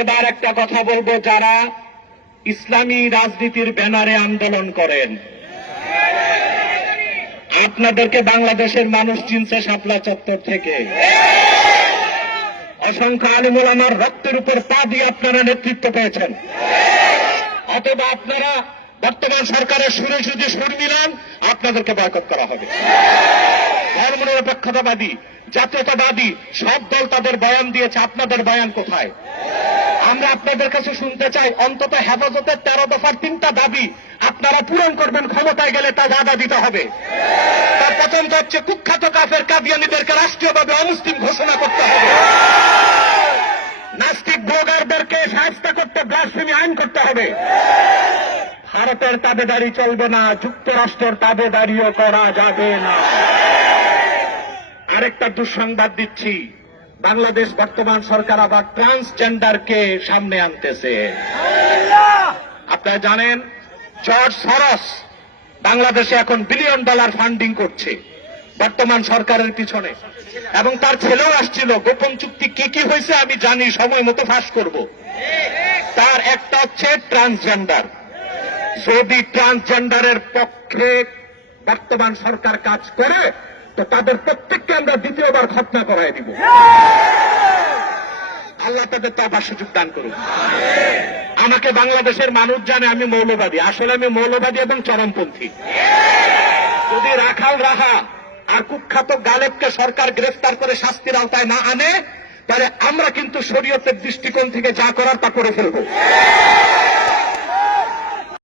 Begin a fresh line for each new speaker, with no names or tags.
এবার একটা কথা বলব, যারা ইসলামী রাজনীতির ব্যানারে আন্দোলন করেন। আপনাদেরকে বাংলাদেশের মানুষ চিনছে শাপলা চত্বর থেকে। অসংখ্য আলিমুল আমার রক্তের উপর পা দিয়ে আপনারা নেতৃত্ব পেয়েছেন। অথবা আপনারা বর্তমান সরকারের সুরে যদি সুর মিলান, আপনাদেরকে বয়কট করা হবে। ধর্মনিরপেক্ষতাবাদী, জাতীয়তাবাদী, সব দল তাদের বয়ান দিয়েছে, আপনাদের বয়ান কোথায়? আমরা আপনাদের কাছে শুনতে চাই। অন্তত হেফাজতের তেরো দফার তিনটা দাবি আপনারা পূরণ করবেন, ক্ষমতায় গেলে তা বাধা দিতে হবে। তার প্রথম হচ্ছে কুখ্যাত কাফের কাদিয়ানিদেরকে রাষ্ট্রীয়ভাবে অমুসলিম ঘোষণা করতে হবে। নাস্তিক ব্লগারদেরকে সাহায্য করতে ব্লাসফেমি আইন করতে হবে। ভারতের তাবেদারি চলবে না, যুক্তরাষ্ট্রের তাবেদারিও করা যাবে না। আরেকটা দুঃসংবাদ দিচ্ছি। বাংলাদেশ বর্তমান সরকার আবার ট্রান্সজেন্ডারকে সামনে আনতেছে। আপনারা জানেন, জর্জ সরস বাংলাদেশে এখন বিলিয়ন ডলার ফান্ডিং করছে, বর্তমান সরকারের পিছনে। এবং তার ছেলেও আসছিল, গোপন চুক্তি কি কি হয়েছে আমি জানি, সময় মতো ফাঁস করব। তার একটা হচ্ছে ট্রান্সজেন্ডার যদি ট্রান্সজেন্ডারের পক্ষে বর্তমান সরকার কাজ করে তো তাদের প্রত্যেককে আমরা দ্বিতীয়বার খতনা করাই দিব। আল্লাহ তাদের তো আবার সুযোগ দান করুন। আমাকে বাংলাদেশের মানুষ জানে আমি মৌলবাদী। আসলে আমি মৌলবাদী এবং চরমপন্থী। যদি রাখাল রাহা আর কুখ্যাত গালেবকে সরকার গ্রেফতার করে শাস্তির আওতায় না আনে, তাহলে আমরা কিন্তু শরীয়তের দৃষ্টিকোণ থেকে যা করার তা করে ফেলব।